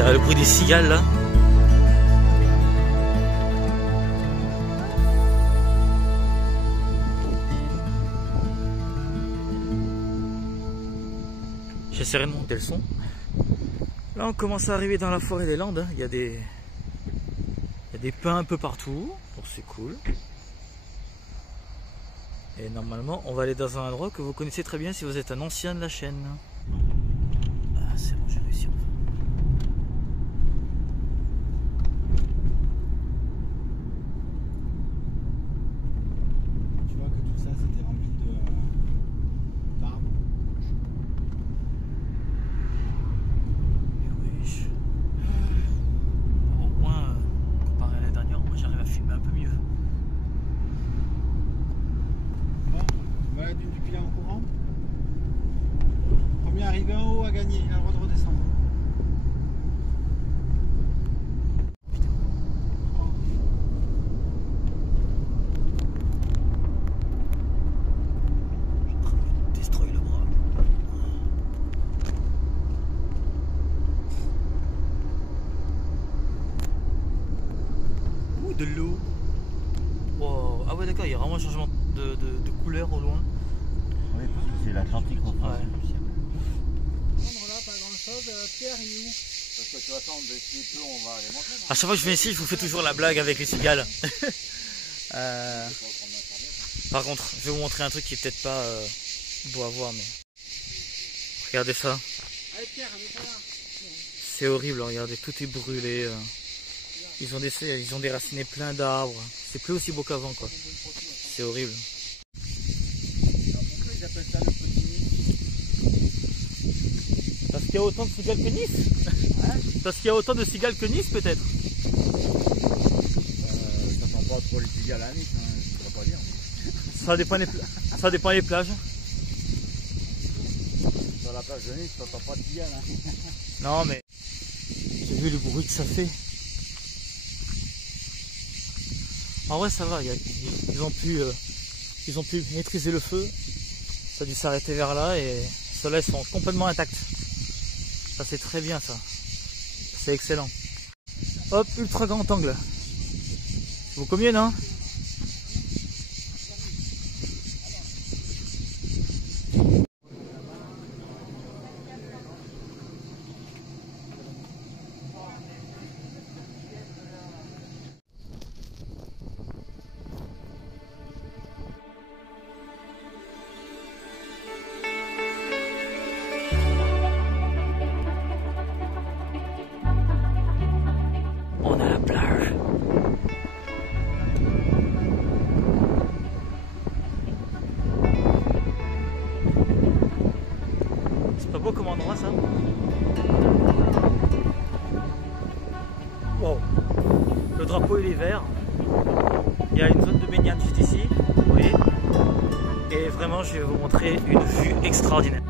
y a le bruit des cigales là. J'essaierai de monter le son. Là on commence à arriver dans la forêt des Landes. Il y a des pins un peu partout, donc c'est cool. Et normalement on va aller dans un endroit que vous connaissez très bien si vous êtes un ancien de la chaîne. Ah c'est bon, j'ai réussi enfin. Tu vois que tout ça c'était rempli d'arbres. Au moins, comparé à la dernière, moi j'arrive à filmer un peu mieux. Bon, voilà du pilat en courant. Premier arrivé en haut a gagné, il a le droit de redescendre. Destroy le bras. Ouh, de l'eau. Wow. Ah ouais d'accord, il y a vraiment un changement de couleur au loin. Oui, parce que c'est l'Atlantique au fond. Ouais. Là, pas grand chose, Pierre il est où? Parce que de toute façon, s'il pleut, on va aller monter. À chaque fois que je viens ici, je vous fais toujours la blague avec les cigales. Par contre, je vais vous montrer un truc qui est peut-être pas beau à voir, mais regardez ça. Allez Pierre, on est pas là. C'est horrible, regardez, tout est brûlé. Ils ont déraciné plein d'arbres. C'est plus aussi beau qu'avant, quoi. C'est horrible. Pourquoi ils appellent ça le Cotigny? Parce qu'il y a autant de cigales que Nice. Hein? Parce qu'il y a autant de cigales que Nice, peut-être. Ça sent pas trop les cigales à Nice, hein, je pourrais pas dire. Ça dépend des plages. Sur la plage de Nice, ça sent pas de cigales. Hein. Non, mais j'ai vu le bruit que ça fait. En vrai, ça va. Ils ont pu maîtriser le feu. Ça a dû s'arrêter vers là et ceux-là, ils sont complètement intacts. Ça, c'est très bien, ça. C'est excellent. Hop, ultra grand angle. Vous convient, hein? On a la plage. C'est pas beau comme endroit ça? Wow. Le drapeau il est vert. Il y a une zone de baignade juste ici, vous voyez. Et vraiment je vais vous montrer une vue extraordinaire.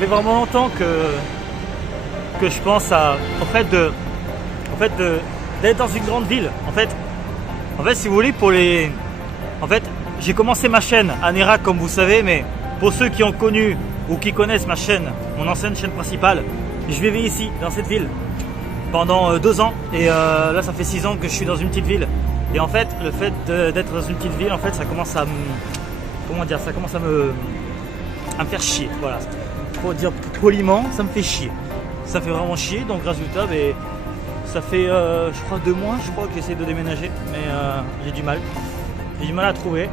fait vraiment longtemps que je pense à, d'être dans une grande ville. En fait, si vous voulez, j'ai commencé ma chaîne à Nérac, comme vous savez, mais pour ceux qui ont connu ou qui connaissent ma chaîne, mon ancienne chaîne principale, je vivais ici, dans cette ville, pendant 2 ans. Et là, ça fait 6 ans que je suis dans une petite ville. Et en fait, le fait d'être dans une petite ville, en fait, ça commence à me faire chier. Voilà. Pour dire poliment, ça me fait chier. Ça me fait vraiment chier. Donc, résultat, ça fait, je crois, 2 mois, que j'essaie de déménager. Mais j'ai du mal. J'ai du mal à trouver.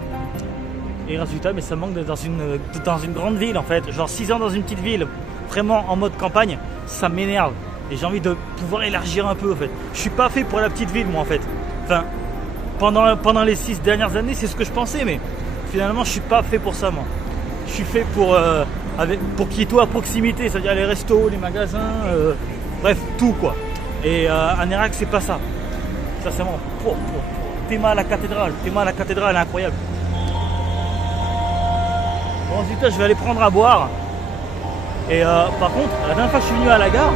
Et résultat, ça me manque d'être dans une grande ville, en fait. Genre 6 ans dans une petite ville, vraiment en mode campagne, ça m'énerve. Et j'ai envie de pouvoir élargir un peu, en fait. Je suis pas fait pour la petite ville, moi, en fait. Enfin, pendant les 6 dernières années, c'est ce que je pensais, mais finalement, je suis pas fait pour ça, moi. Je suis fait pour qu'il y ait tout à proximité, c'est-à-dire les restos, les magasins, bref, tout, quoi. Et à Nérac, c'est pas ça. Ça, c'est vraiment... Théma à la cathédrale, elle est incroyable. Bon, ensuite, je vais aller prendre à boire. Et par contre, la dernière fois que je suis venu à la gare,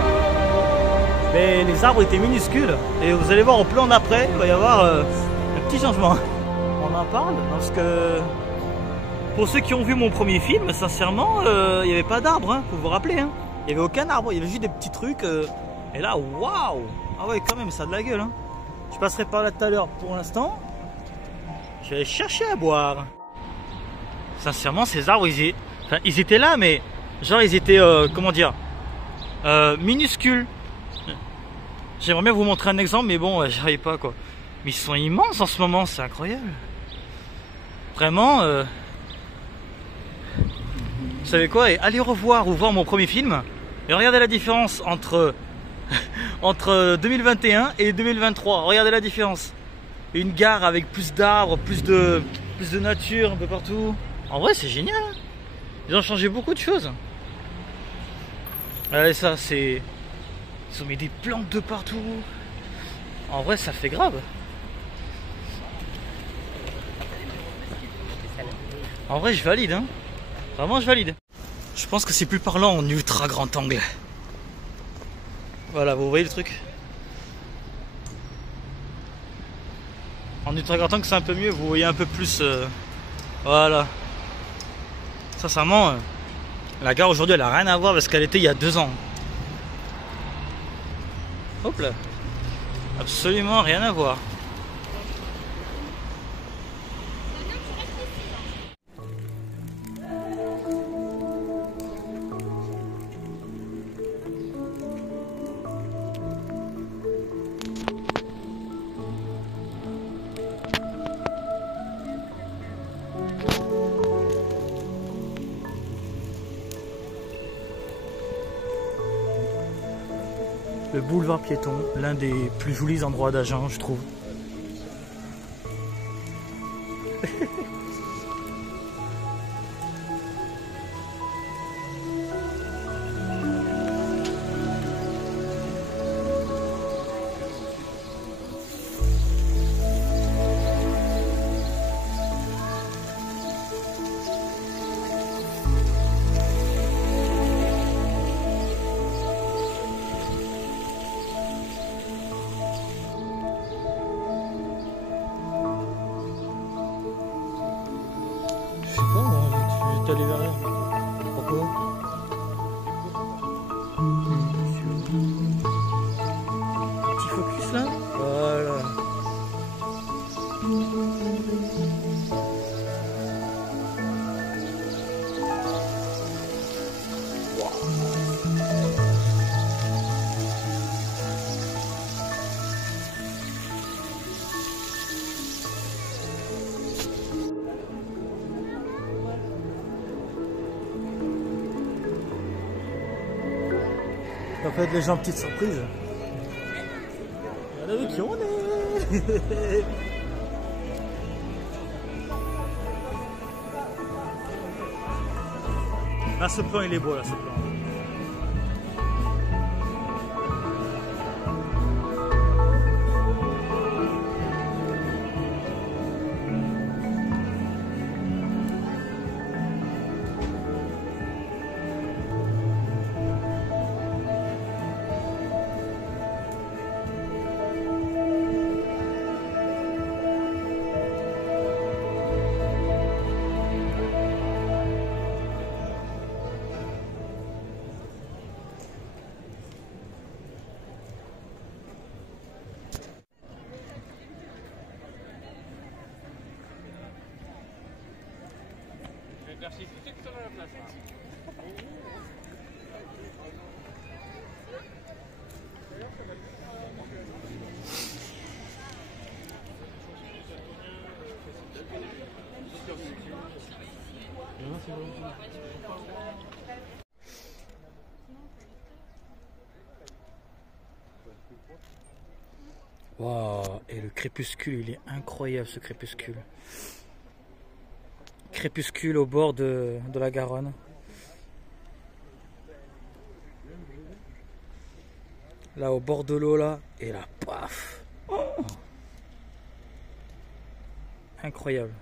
les arbres étaient minuscules. Et vous allez voir au plan d'après, il va y avoir un petit changement. On en parle parce que pour ceux qui ont vu mon premier film, sincèrement, il n'y avait pas d'arbres, hein, faut vous rappeler. Hein. Il n'y avait aucun arbre, il y avait juste des petits trucs. Et là, waouh! Ah ouais, quand même, ça a de la gueule. Hein. Je passerai par là tout à l'heure. Pour l'instant, je vais aller chercher à boire. Sincèrement, ces arbres, ils étaient là, mais genre ils étaient, minuscules. J'aimerais bien vous montrer un exemple, mais bon, j'arrive pas, quoi. Mais ils sont immenses en ce moment, c'est incroyable. Vraiment, vous savez quoi? Et allez revoir ou voir mon premier film et regardez la différence entre 2021 et 2023. Regardez la différence. Une gare avec plus d'arbres, plus de nature un peu partout. En vrai, c'est génial. Hein. Ils ont changé beaucoup de choses. Regardez ça, ils ont mis des plantes de partout. En vrai, ça fait grave. En vrai, je valide. Hein. Vraiment, je valide. Je pense que c'est plus parlant en ultra grand angle. Voilà, vous voyez le truc. En ultra grand angle, c'est un peu mieux. Vous voyez un peu plus. Voilà. Sincèrement, la gare aujourd'hui, elle a rien à voir avec ce qu'elle était il y a 2 ans. Hop là. Absolument rien à voir. Le boulevard piéton, l'un des plus jolis endroits d'Agen, je trouve. Aller vers là. Pourquoi? Petit focus là. Voilà. En fait, les gens, petite surprise. Regardez qui on est. Là, ce plan, il est beau, là, ce plan. Waouh, et le crépuscule, il est incroyable ce crépuscule. Crépuscule au bord de la Garonne. Là au bord de l'eau là, et là, paf. Oh, incroyable.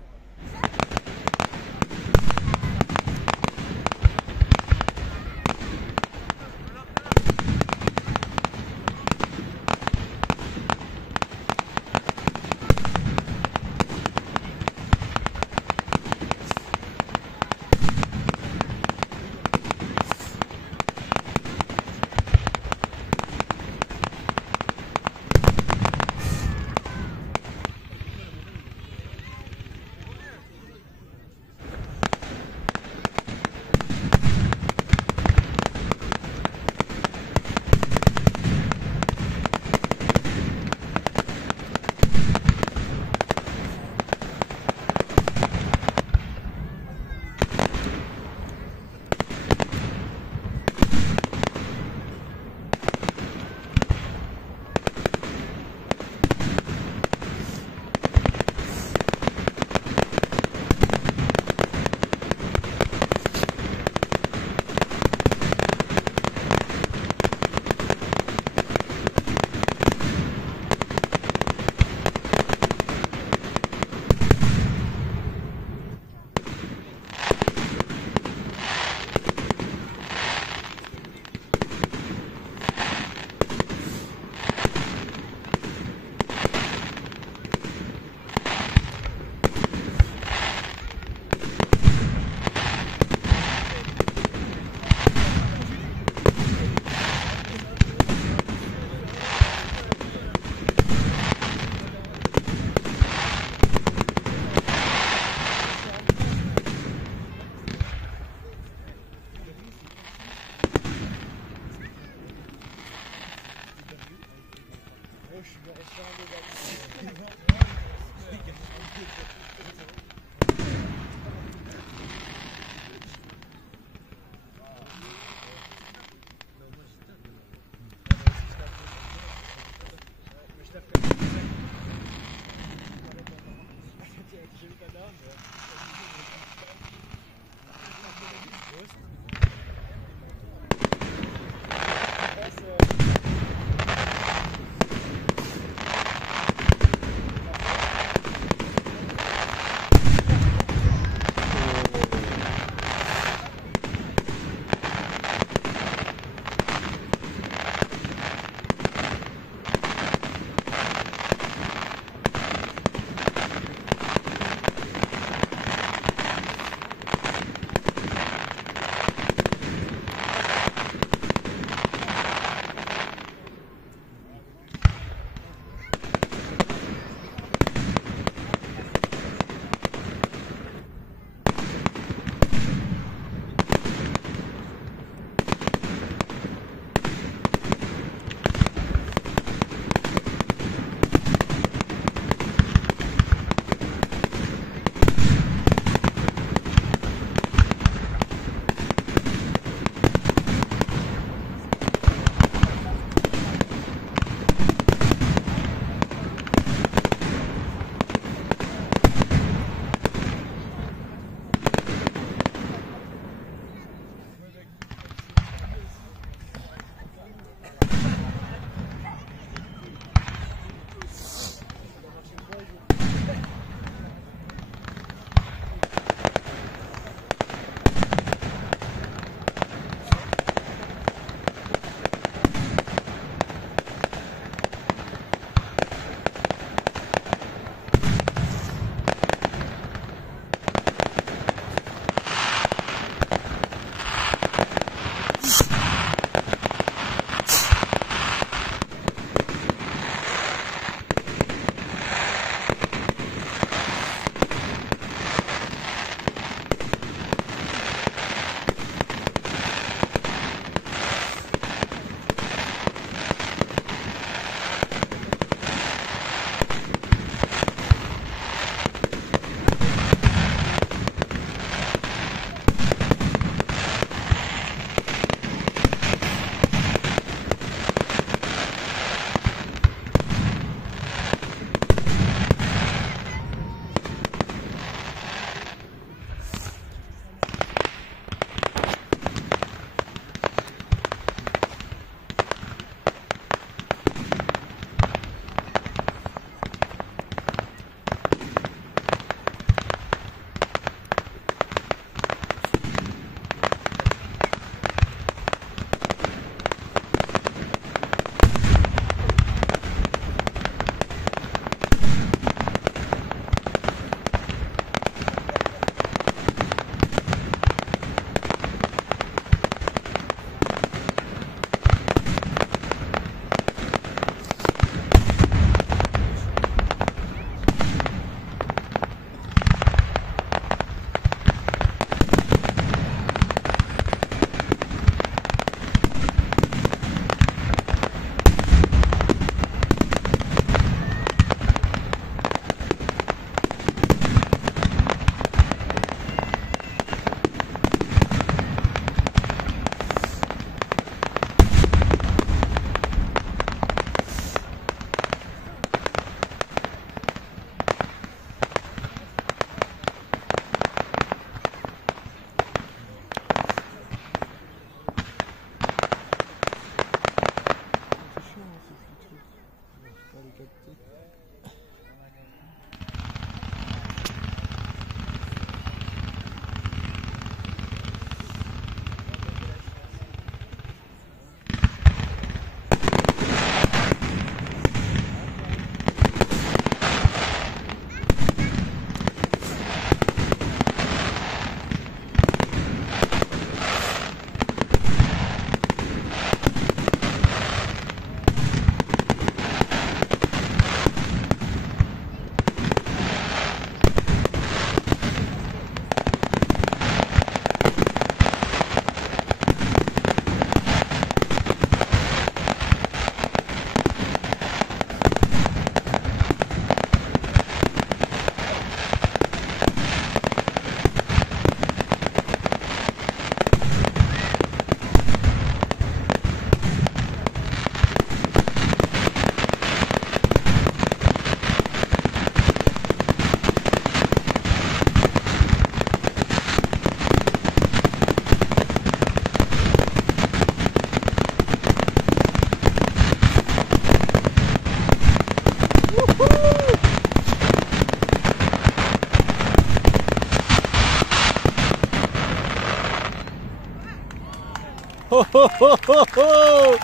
Oh, oh, oh, oh, oh,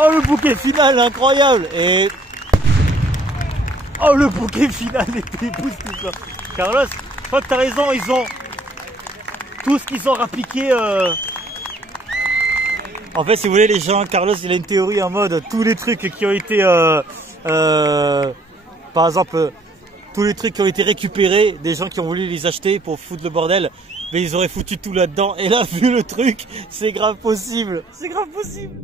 oh, le bouquet final incroyable. Et oh, le bouquet final était époustouflant. Carlos, je crois que t'as raison, ils ont tout ce qu'ils ont rappliqué. En fait, si vous voulez, les gens, Carlos, il a une théorie en mode tous les trucs qui ont été, par exemple, tous les trucs qui ont été récupérés, des gens qui ont voulu les acheter pour foutre le bordel, mais ils auraient foutu tout là-dedans. Et là, vu le truc, c'est grave possible. C'est grave possible.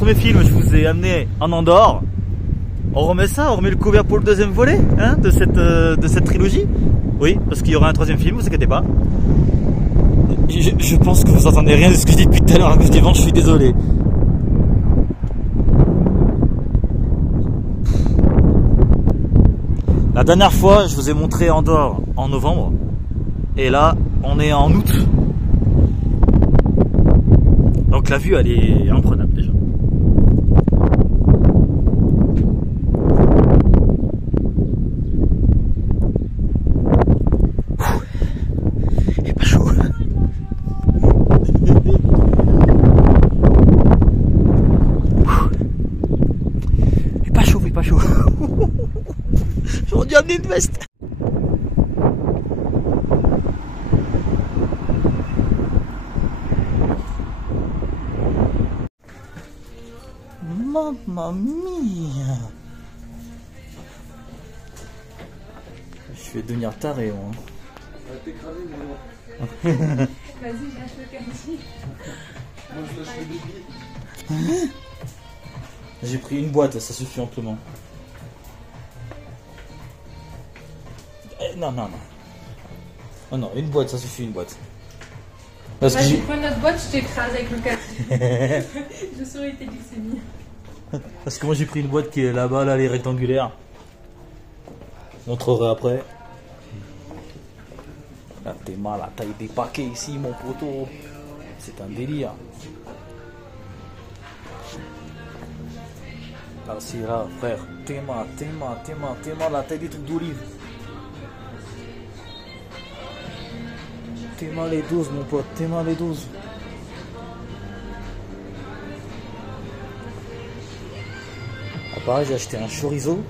premier film, je vous ai amené en Andorre. On remet ça, on remet le couvert pour le deuxième volet hein, de cette trilogie. Oui, parce qu'il y aura un troisième film, vous inquiétez pas. Je pense que vous entendez rien de ce que je dis depuis tout à l'heure, effectivement, je suis désolé. La dernière fois, je vous ai montré Andorre en novembre. Et là, on est en août. Donc la vue, elle est imprenable déjà. Il est pas chaud. Il est pas chaud, il est pas chaud. J'aurais dû amener une veste. Mamma mia! Je vais devenir taré, moi. T'es cramé, Vas-y, lâche le quartier. moi je lâche le débit. J'ai pris une boîte, ça suffit amplement. Non, non, non. Oh non, une boîte, ça suffit, une boîte. Parce que Vas-y, j'ai... prends notre boîte, je t'écrase avec le quartier. Je saurais tes glycémies. Parce que moi j'ai pris une boîte qui est là-bas, là, elle est rectangulaire. Je montrerai après. Là, t'es mal, la taille des paquets ici, mon poteau. C'est un délire. Là aussi, là, frère, t'es mal, la taille des trucs d'olive. T'es mal les 12, mon pote, t'es mal les 12. Ah, pareil, j'ai acheté un chorizo.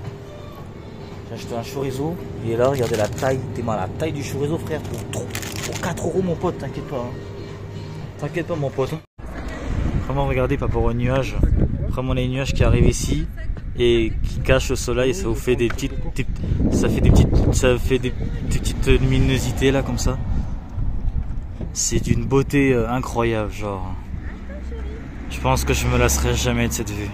Et là, regardez la taille. T'es mal, la taille du chorizo, frère. Pour 4 euros, mon pote, t'inquiète pas. Hein. T'inquiète pas, mon pote. Vraiment, regardez par rapport aux nuages. Vraiment, les nuages qui arrivent ici et qui cachent le soleil, ça vous fait des petites. Ça fait des petites luminosités là, comme ça. C'est d'une beauté incroyable, genre. Je pense que je me lasserai jamais de cette vue.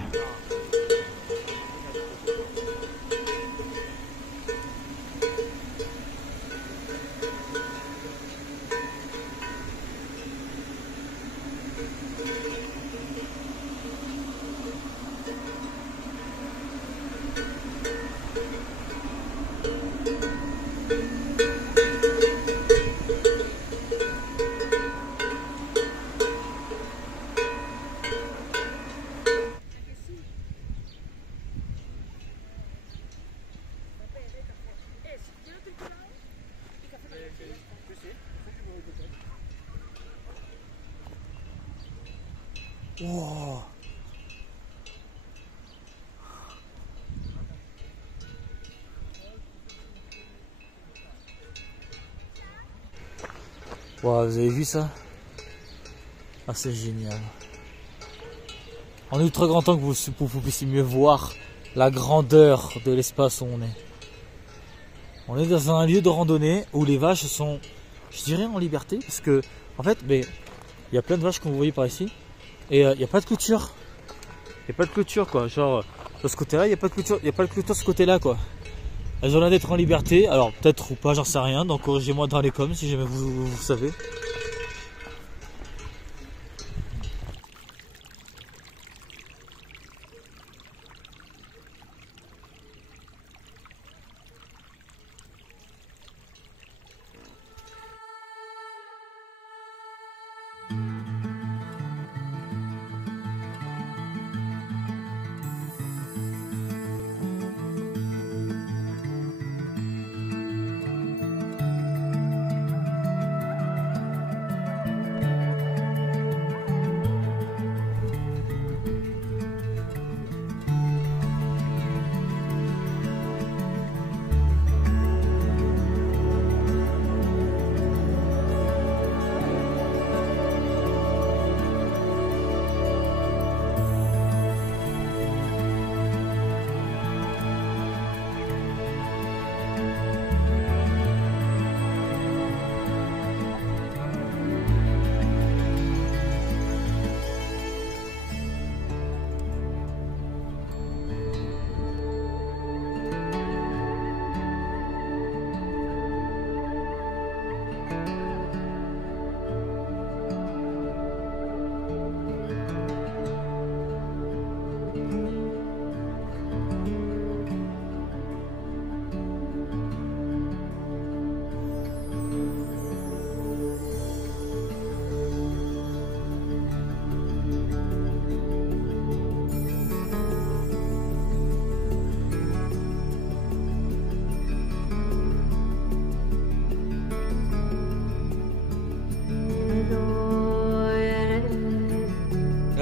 Wow. Wow, vous avez vu ça? Ah, c'est génial. En ultra grand temps que vous puissiez mieux voir la grandeur de l'espace où on est. On est dans un lieu de randonnée où les vaches sont, je dirais, en liberté, parce que en fait, mais il y a plein de vaches comme vous voyez par ici, et il n'y a pas de clôture. Il n'y a pas de clôture, quoi. Genre, de ce côté-là, il n'y a pas de clôture. Il n'y a pas de clôture de ce côté-là, quoi. Elles ont l'air d'être en liberté. Alors, peut-être ou pas, j'en sais rien. Donc, corrigez-moi dans les coms si jamais vous savez.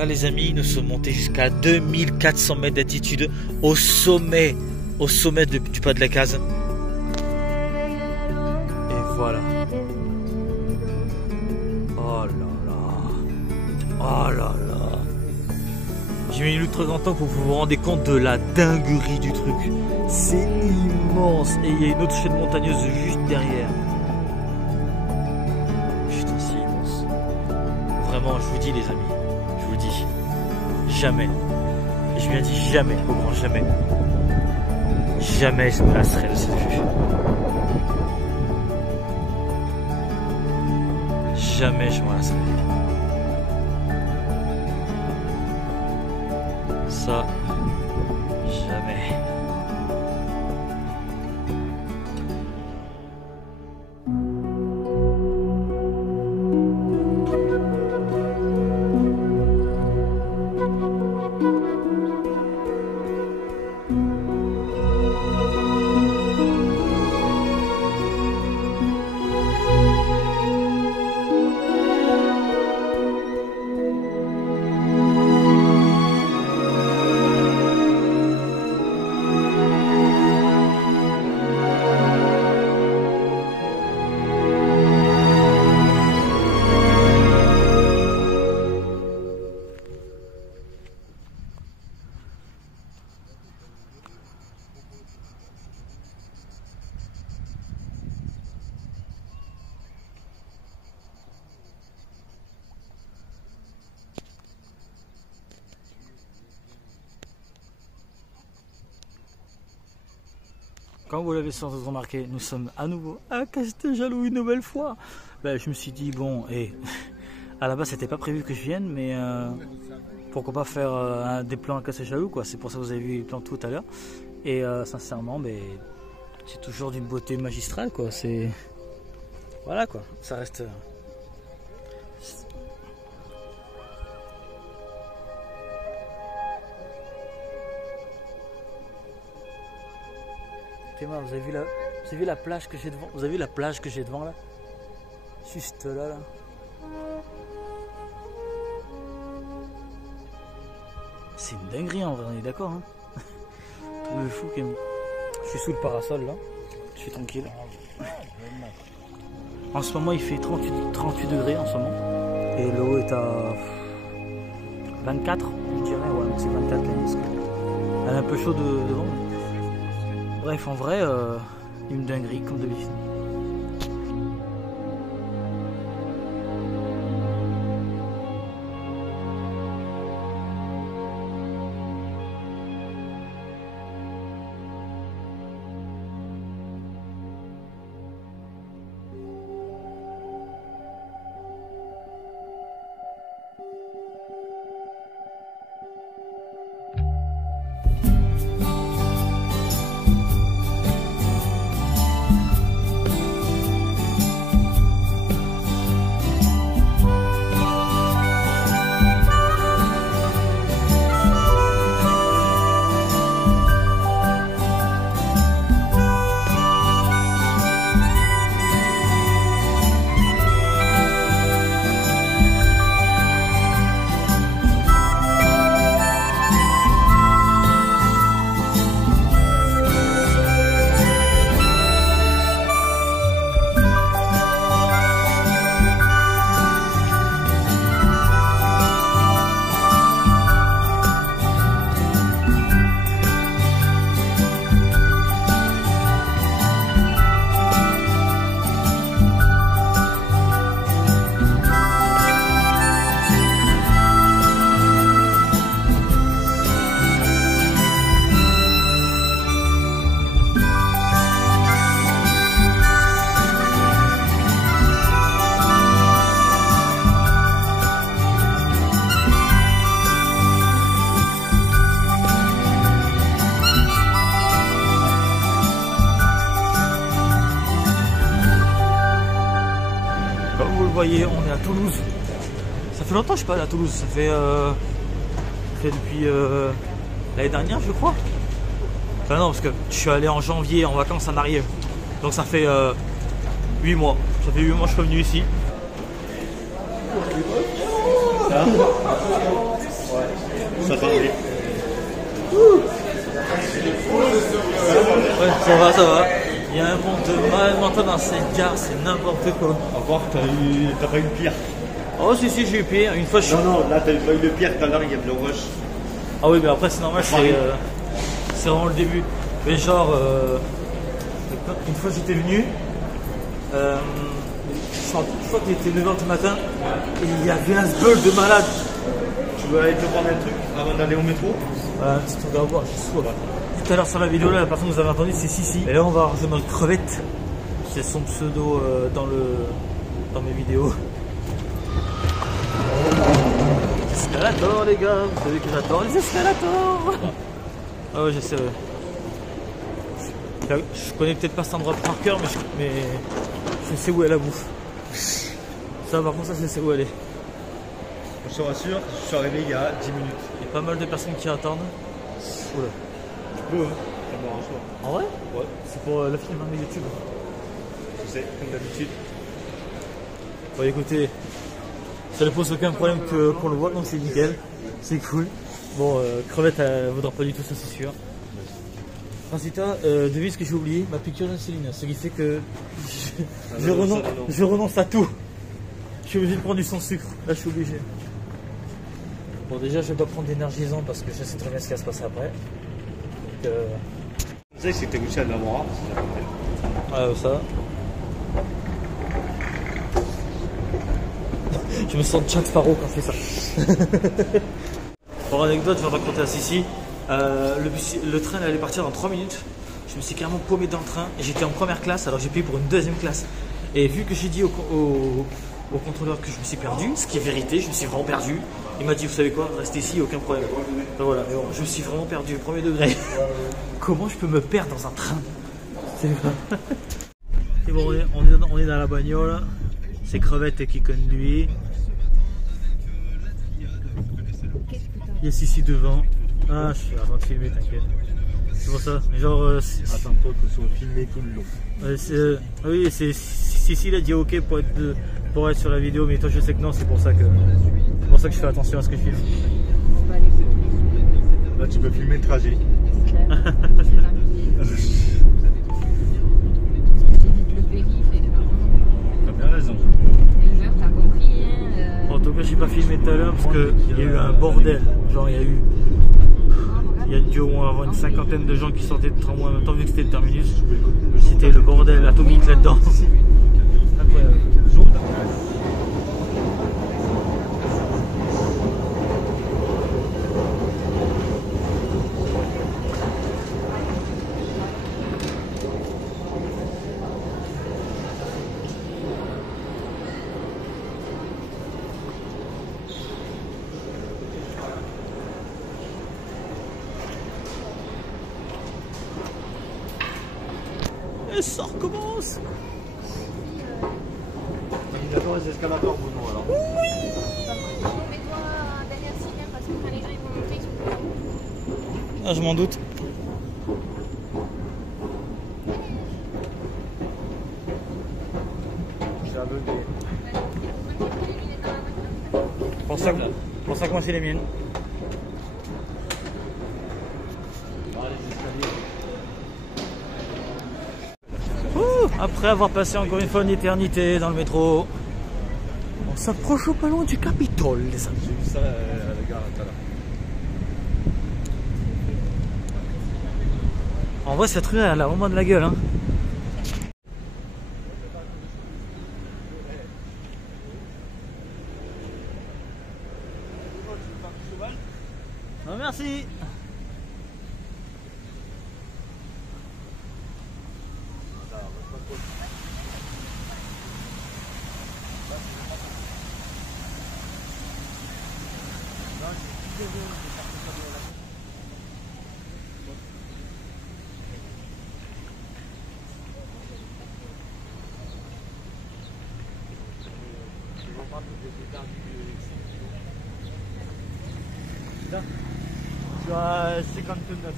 Voilà les amis, nous sommes montés jusqu'à 2400 mètres d'altitude au sommet du pas de la case. Et voilà. Oh là là. Oh là là. J'ai mis le truc en temps pour que vous vous rendez compte de la dinguerie du truc. C'est immense. Et il y a une autre chaîne montagneuse juste derrière. Putain, c'est immense. Vraiment, je vous dis les amis. Je vous dis. Jamais. Et je bien dis jamais, au grand jamais. Jamais je me lasserai de cette vue. Jamais je m'en lasserai. Ça, jamais. Comme vous l'avez sans doute remarqué, nous sommes à nouveau à Casteljaloux une nouvelle fois. Ben, je me suis dit, bon, et à la base c'était pas prévu que je vienne, mais pourquoi pas faire des plans à Casteljaloux, quoi. C'est pour ça que vous avez vu les plans tout à l'heure. Et sincèrement, ben, c'est toujours d'une beauté magistrale, quoi. C'est. Voilà, quoi. Ça reste. Vous avez vu la plage que j'ai devant? Vous avez vu la plage que j'ai devant là? Juste là, là. C'est une dinguerie en vrai, on est d'accord, hein? Tout le fou quand même. Je suis sous le parasol là. Je suis tranquille. En ce moment il fait 38 degrés en ce moment. Et l'eau est à 24, je dirais, ouais, c'est 24 là. Elle est un peu chaude devant. Bref, en vrai, une dinguerie comme d'habitude. Voyez, on est à Toulouse. Ça fait longtemps que je suis pas allé à Toulouse. Ça fait depuis l'année dernière, je crois. Enfin non, parce que je suis allé en janvier en vacances à Marié. Donc ça fait 8 mois. Ça fait 8 mois que je suis venu ici. s'attendait. Ouais, ça va. Il y a un monde de malade mental dans cette gare, c'est n'importe quoi. À voir, t'as pas eu le pire. Oh si j'ai eu pire, une fois je suis... Non, là t'as pas eu le pire, tout à l'heure il y a le rush. Ah oui mais après c'est normal, c'est vraiment le début. Mais genre, une fois j'étais venu, je crois qu'il était 9h du matin, et il y avait un sbeul de malade. Tu veux aller te prendre un truc avant d'aller au métro? Voilà, un petit truc à boire, j'ai soif. Tout à l'heure sur la vidéo là, la personne que vous avez entendu c'est Sissi. Et là on va rejoindre Crevette. C'est son pseudo dans mes vidéos. Escalator les gars, vous savez que j'adore les escalators. Ah ouais je sais. Je connais peut-être pas cet endroit par cœur mais je sais où est la bouffe. Ça par contre ça je sais où elle est. Je te rassure, je suis arrivé il y a 10 minutes. Il y a pas mal de personnes qui attendent. Oula. Tu peux, hein, ça me dérange pas. En vrai? Ouais. C'est pour le film de YouTube. Je sais, comme d'habitude. Bon écoutez, ça ne pose aucun problème qu'on le voit, donc c'est nickel. C'est cool. Bon, Crevette elle voudra pas du tout ça c'est sûr. Ensuite, devine ce que j'ai oublié, ma piqûre d'insuline, ce qui fait que je renonce à tout. Je suis obligé de prendre du sans sucre, là je suis obligé. Bon déjà je dois prendre d'énergisant parce que je sais très bien ce qui va se passer après. Donc, Tu sais que c'était aussi à l'avoir, ça. Je me sens Jack Sparrow quand je fais ça. Pour anecdote, je vais raconter à Sissi. Le train allait partir dans 3 minutes. Je me suis carrément paumé dans le train et j'étais en première classe alors j'ai payé pour une deuxième classe. Et vu que j'ai dit au contrôleur que je me suis perdu, ce qui est vérité, je me suis vraiment perdu. Il m'a dit, vous savez quoi, restez ici, aucun problème. Donc voilà, mais bon, je me suis vraiment perdu au premier degré. Comment je peux me perdre dans un train? C'est vrai. Et bon, on est dans la bagnole. C'est Crevette qui conduit. Il y a Sissi devant. Ah, je suis en train de filmer, t'inquiète. C'est pour ça. Mais genre. Attends-toi que ce soit filmé tout le long. Oui, c'est Sissi, il a dit ok pour être sur la vidéo, mais toi je sais que non, c'est pour ça que je fais attention à ce que je filme. Là, tu peux filmer le trajet. T'as bien raison. En tout cas, j'ai pas filmé tout à l'heure parce qu'il y a eu un bordel. Genre, il y a dû au moins avoir une cinquantaine de gens qui sortaient de tramway en même temps, vu que c'était le terminus. C'était le bordel atomique là-dedans. Incroyable. Et ça recommence. D'accord, les escalators, Bruno, alors. Mets-toi derrière Sylvain parce que quand les gens ils vont monter, ils sont Ah, je m'en doute. J'ai aveuglé. Pour ça que moi j'ai les miennes. Après avoir passé encore une fois une éternité dans le métro, on s'approche au pas loin du Capitole, les amis. J'ai vu ça à la gare tout à l'heure. En vrai, cette rue, elle a vraiment de la gueule, hein. Non, merci. Là, je suis à 59.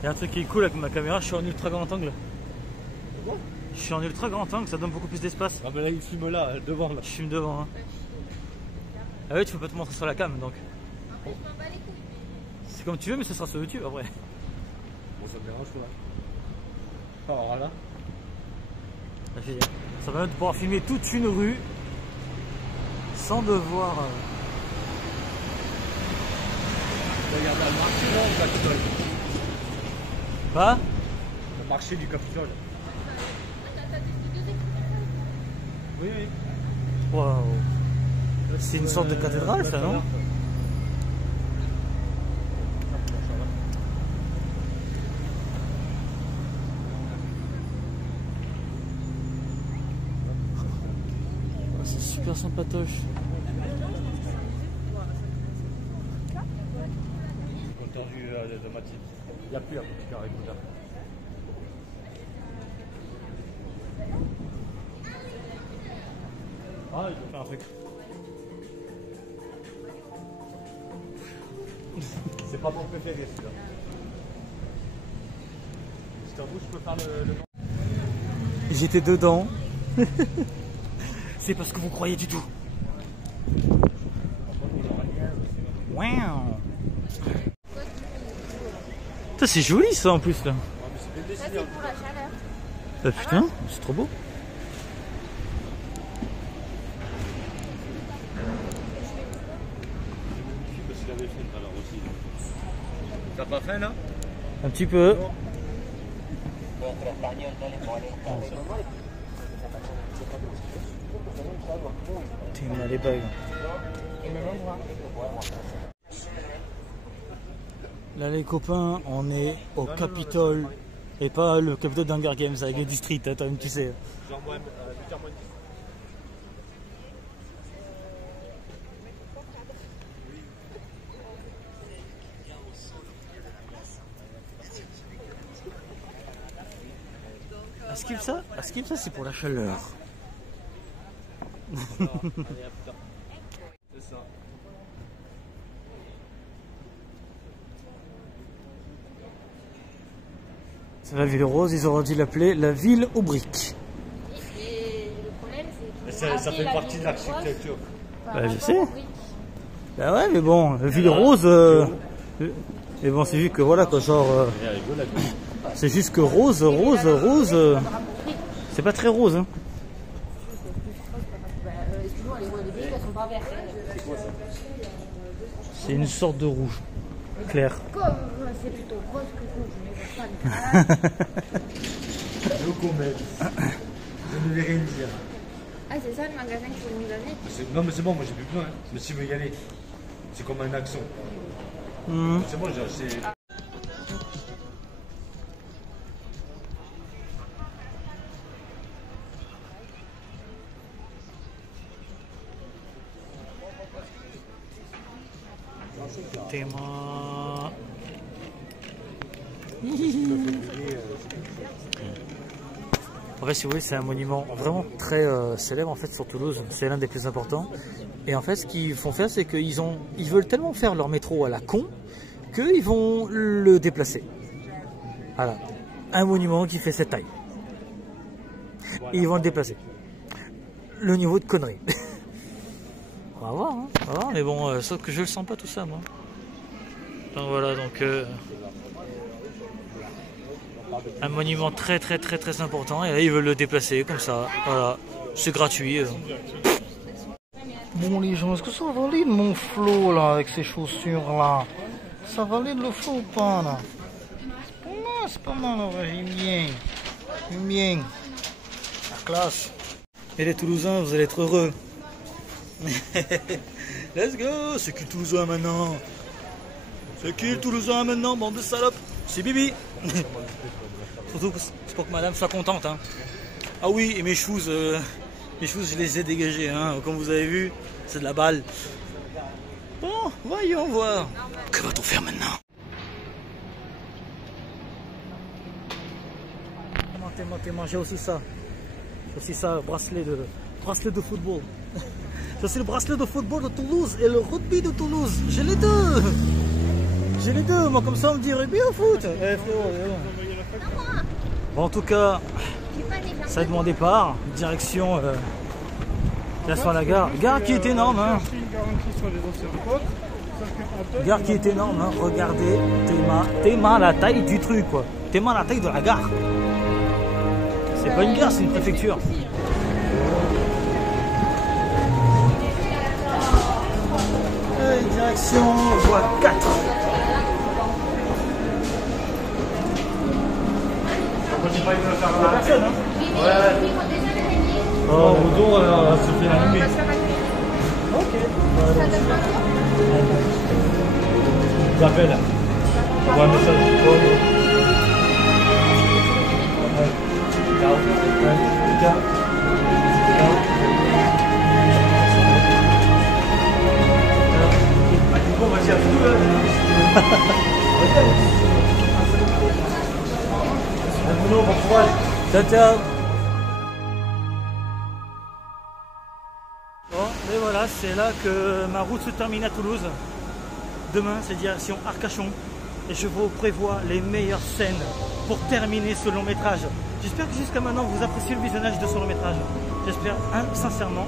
Il y a un truc qui est cool avec ma caméra, je suis en ultra grand angle. Je suis en ultra grand angle, ça donne beaucoup plus d'espace. Ah, mais là, il filme là, devant là. Je filme devant. Hein. Ah oui, tu peux pas te montrer sur la cam donc. Je m'en bats les couilles. C'est comme tu veux, mais ce sera sur YouTube après. Bon, ça me dérange pas. Alors là. Ça va de pouvoir filmer toute une rue sans devoir. Regarde le marché là, au Capitole. Pas Le marché du Capitole. Oui, oui. Waouh. C'est une sorte de cathédrale ça, non? C'est super sympatoche. Content de Mathilde. Il n'y a plus un petit carré là. Ah, il peut faire un truc. C'est pas mon préféré celui-là. Si t'en je peux faire le nom. J'étais dedans. C'est parce que vous croyez du tout. Wow. C'est joli ça en plus là. Ça c'est pour la chaleur. Ah, putain, c'est trop beau. T'as pas faim là? Un petit peu. Il a les bagues. Là les copains, on est au Capitole et pas le Capitole d'Hunger Games avec les districts, hein, toi-même tu sais. Genre moins 8h moins 10. À skip ça c'est pour la chaleur. C'est ça. C'est la ville rose, ils auraient dû l'appeler la ville aux briques. Et le problème c'est Ça fait partie de l'architecture. Bah, je sais. Bah ouais mais bon, la ville rose. Mais bon c'est juste que voilà quoi genre. C'est juste que rose. C'est pas très rose hein. Excuse-moi, les roues de briques elles sont pas vertes. C'est une sorte de rouge. Clair. Comme c'est plutôt rose que rouge, mais bon, pas de Donc on met. Je ne vais rien dire. Ah c'est ça le magasin qu'il faut nous donner. Non mais c'est bon, moi j'ai plus besoin. Hein. Mais s'il veut y aller, c'est comme un accent. C'est bon, j'ai acheté. En fait, si vous voulez, c'est un monument vraiment très célèbre en fait sur Toulouse. C'est l'un des plus importants. Et en fait, ce qu'ils font faire, c'est qu'ils veulent tellement faire leur métro à la con qu'ils vont le déplacer. Voilà, un monument qui fait cette taille. Et ils vont le déplacer. Le niveau de connerie. On va voir, hein. On va voir, mais bon, sauf que je le sens pas tout ça, moi. Donc voilà, donc un monument très important et là ils veulent le déplacer comme ça, voilà, c'est gratuit. Bon les gens, est-ce que ça valide mon flow là avec ces chaussures là? Ça valide le flow ou pas là? C'est pas mal, j'aime bien, la classe. Et les Toulousains, vous allez être heureux. Let's go, c'est qui le Toulousain maintenant? C'est qui le Toulousain maintenant, bande de salopes? C'est Bibi. Surtout c'est pour que madame soit contente. Hein. Ah oui, et mes choses, je les ai dégagées. Hein. Comme vous avez vu, c'est de la balle. Bon, voyons voir. Que va-t-on faire maintenant? J'ai aussi ça. J'ai aussi ça, bracelet de football. C'est le bracelet de football de Toulouse et le rugby de Toulouse. J'ai les deux. J'ai les deux, moi comme ça on me dirait bien au foot. Bon, en tout cas, Ça va être mon départ, direction la gare. Gare qui est énorme, hein. Gare qui est énorme, hein. Regardez, Théma la taille du truc, quoi. Théma la taille de la gare. C'est pas une gare, c'est une préfecture. Direction voie 4. Personne, hein? Ouais. Oh, Boudon, elle se fait allumer. Ok. J'appelle. J'envoie un message. Ciao. Ciao. Bon, vas-y, à vous, bon courage. Ciao, ciao. Bon, et voilà, c'est là que ma route se termine à Toulouse. Demain, c'est direction Arcachon. Et je vous prévois les meilleures scènes pour terminer ce long métrage. J'espère que jusqu'à maintenant, vous appréciez le visionnage de ce long métrage. J'espère, sincèrement.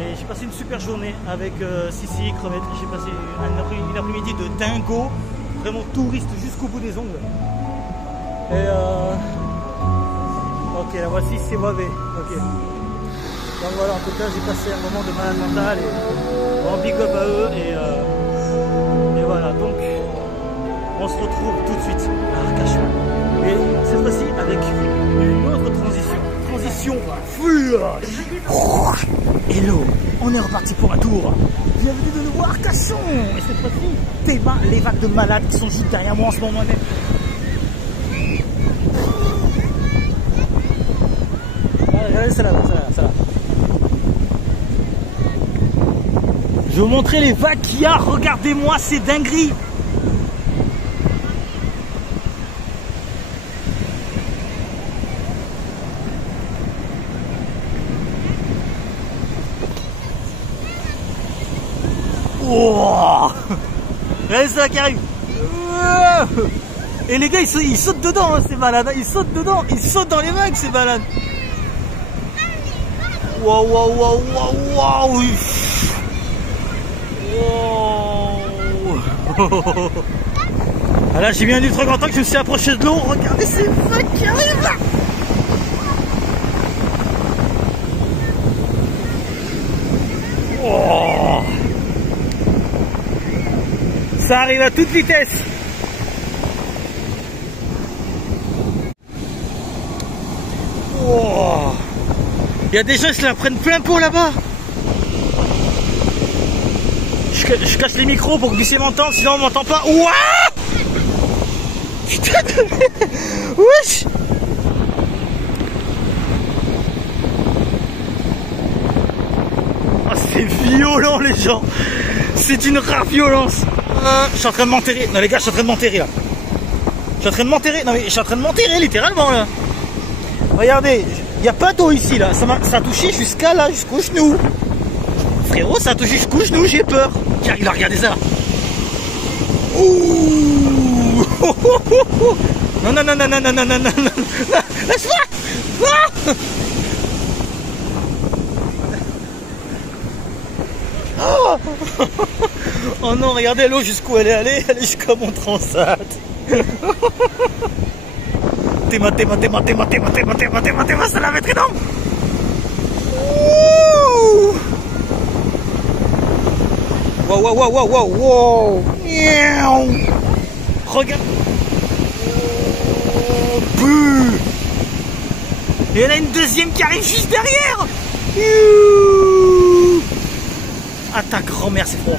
Et j'ai passé une super journée avec Sissi, Crevette. J'ai passé une après-midi de dingo, vraiment touriste jusqu'au bout des ongles. Et ok, la voici, c'est mauvais. Ok. Donc voilà, en tout cas, j'ai passé un moment de malade mental et en big up à eux. Et voilà, donc on se retrouve tout de suite à Arcachon. Et cette fois-ci avec une autre transition. Transition fluide. Hello, on est reparti pour un tour. Bienvenue de nouveau à Arcachon. Et cette fois-ci, Théma, les vagues de malades qui sont juste derrière moi en ce moment même. Regardez ça là. Je vais vous montrer les vagues qu'il y a. Regardez-moi ces dingueries. Oh, regardez ça qui arrive. Et les gars, ils sautent dedans, hein, ces malades. Ils sautent dedans. Ils sautent dans les vagues, ces malades. Waouh, waouh, waouh, waouh, waouh. Ah là, j'ai bien du trop content que je me suis approché de l'eau. Regardez ces vagues qui arrivent là. Oh. Ça arrive à toute vitesse. Oh. Il y a des gens qui se la prennent plein pot là-bas. Je cache les micros pour que vous puissiez m'entendre, sinon on m'entend pas. Ouah. Putain de... Wesh. Oh, c'est violent les gens. C'est une rare violence. Je suis en train de m'enterrer. Non les gars, je suis en train de m'enterrer là. Je suis en train de m'enterrer. Non mais je suis en train de m'enterrer littéralement là. Regardez, il n'y a pas d'eau ici là. Ça a touché jusqu'à là, jusqu'au genou. Frérot, ça a touché jusqu'au genou, j'ai peur. J'arrive à regarder ça. Ouh. Non. Laisse-moi. Oh. Oh non, regardez l'eau jusqu'où elle est allée. Elle est jusqu'à mon transat. Théma, ça la va être énorme. Wow. Regarde. Et il y en a une deuxième qui arrive juste derrière. Ah ta grand-mère, c'est froid.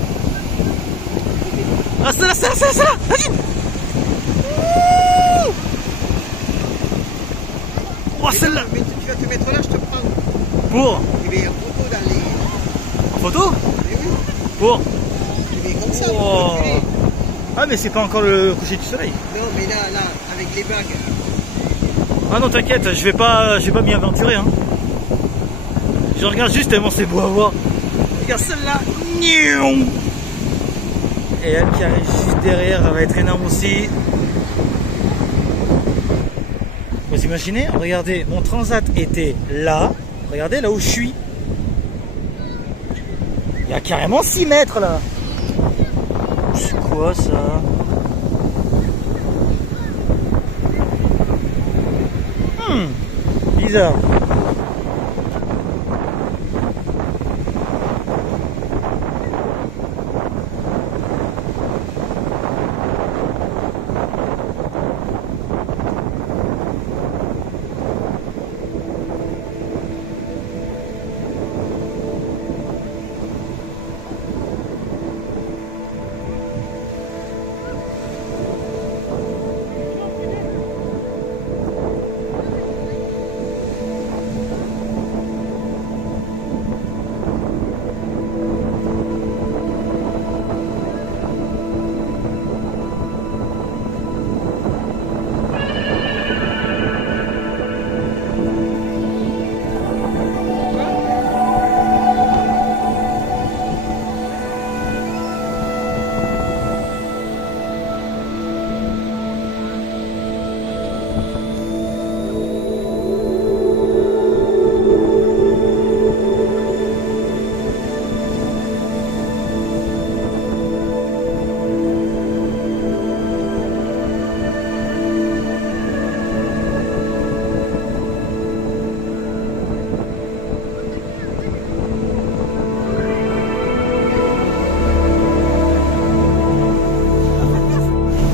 Ah ça là, vas-y. Oh celle-là. Tu vas te mettre là, je te prends. Pour Tu mets en photo dans les... En photo? Eh oui. Pour Tu mets comme ça. Oh. Ah mais c'est pas encore le coucher du soleil. Non mais là, avec les bagues. Ah non t'inquiète, je vais pas m'y aventurer hein. Je regarde juste tellement c'est beau à voir. Regarde celle-là. Et elle qui arrive juste derrière, elle va être énorme aussi. Vous imaginez, regardez, mon transat était là. Regardez là où je suis. Il y a carrément 6 mètres là. C'est quoi ça? Bizarre.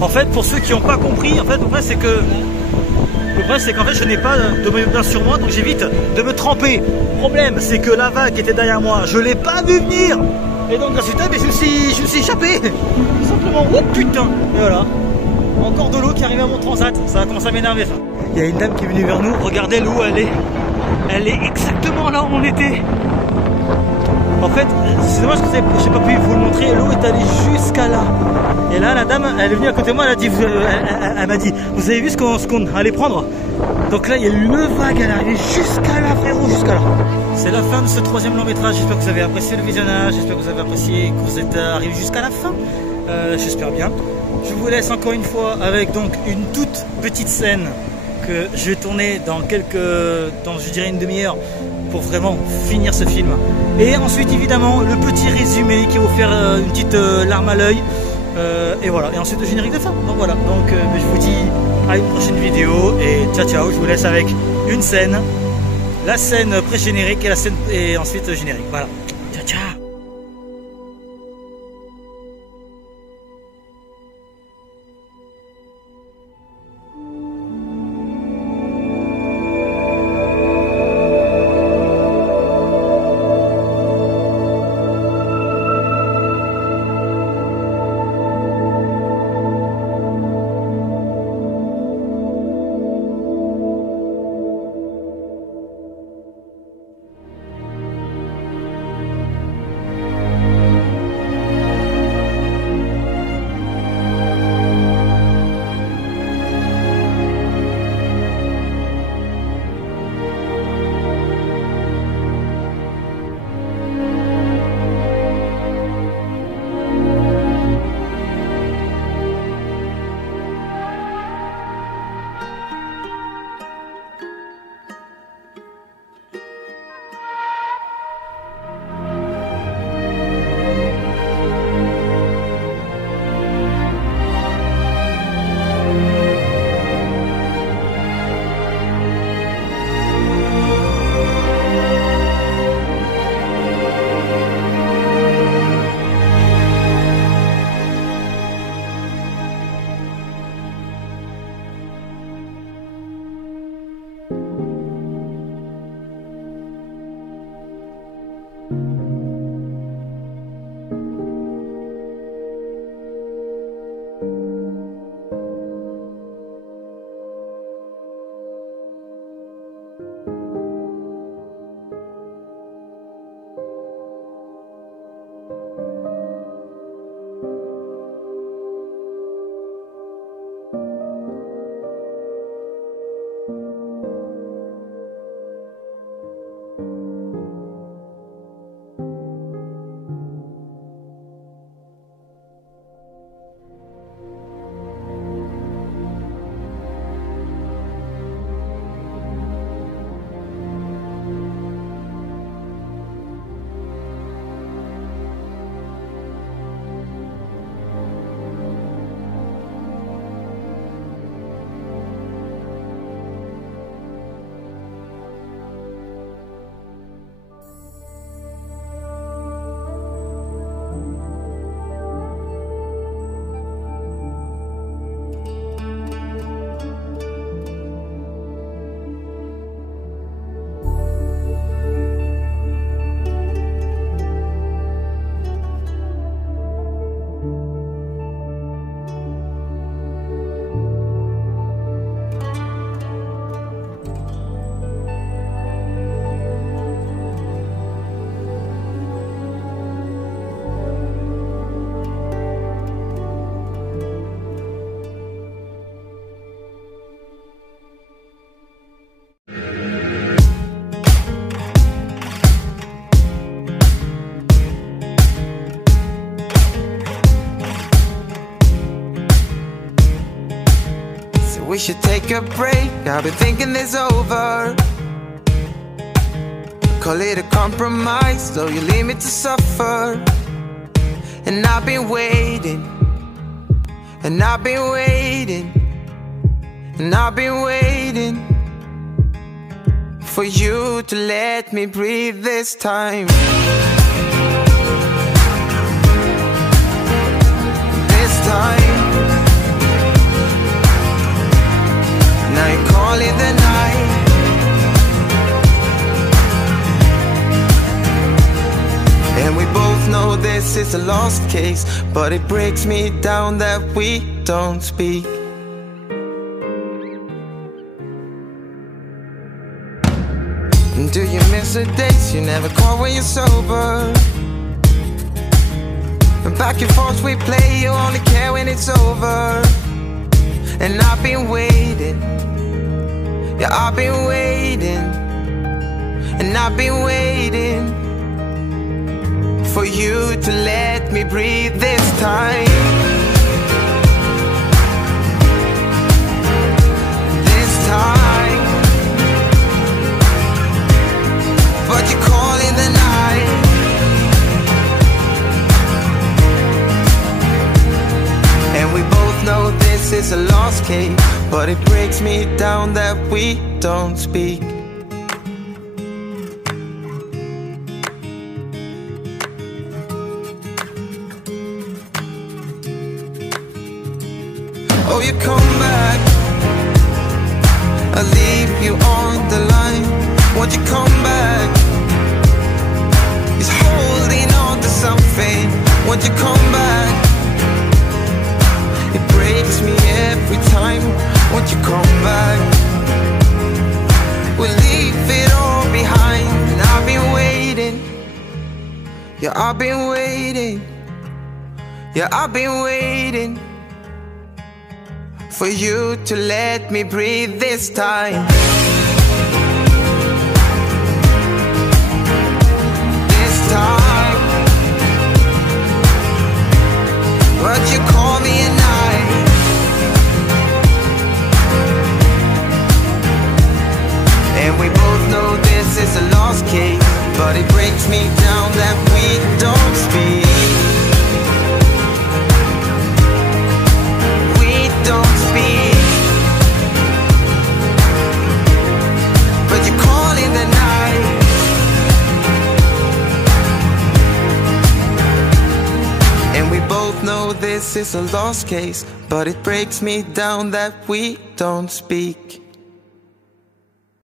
En fait, pour ceux qui n'ont pas compris, en fait, le problème c'est qu'en fait je n'ai pas de maillot de bain sur moi, donc j'évite de me tremper. Le problème c'est que la vague qui était derrière moi, je l'ai pas vu venir. Et donc résultat, mais je me suis échappé. Tout simplement. Oh putain. Et voilà. Encore de l'eau qui arrive à mon transat. Ça a commencé à m'énerver ça. Il y a une dame qui est venue vers nous. Regardez l'eau, elle est exactement là où on était. En fait, c'est dommage que je n'ai pas pu vous le montrer. L'eau est allée jusqu'à là. Et là, la dame, elle est venue à côté de moi. Elle m'a dit, vous avez vu ce qu'on allait prendre? Donc là, il y a eu une vague. Elle est arrivée jusqu'à là, frérot, jusqu'à là. C'est la fin de ce 3e long métrage. J'espère que vous avez apprécié le visionnage. J'espère que vous avez apprécié, que vous êtes arrivé jusqu'à la fin. J'espère bien. Je vous laisse encore une fois avec donc une toute petite scène que je vais tourner dans je dirais une demi-heure pour vraiment finir ce film. Et ensuite évidemment le petit résumé qui va vous faire une petite larme à l'œil. Et voilà, et ensuite le générique de fin. Donc voilà, donc je vous dis à une prochaine vidéo et ciao ciao. Je vous laisse avec une scène, la scène pré-générique et ensuite le générique. Voilà, ciao ciao. we should take a break. I've been thinking this over. Call it a compromise, so you leave me to suffer. And I've been waiting, and I've been waiting, and I've been waiting for you to let me breathe this time. This time. Now you call it the night. And we both know this is a lost case, but it breaks me down that we don't speak. And do you miss the days you never call when you're sober? And back and forth we play, you only care when it's over. And I've been waiting, yeah, I've been waiting, and I've been waiting for you to let me breathe this time. This time. But you call in the night. And we both know this is a lost case, but it breaks me down that we don't speak. Oh, you come back, I'll leave you on the line. Won't you come back? He's holding on to something. Won't you come back? It breaks me every time. Won't you come back? We'll leave it all behind. And I've been waiting, yeah, I've been waiting, yeah, I've been waiting for you to let me breathe this time. This time. But you call me at night. And we both know this is a lost case, but it breaks me down that we don't speak. Don't speak, but you call in the night. And we both know this is a lost case, but it breaks me down that we don't speak.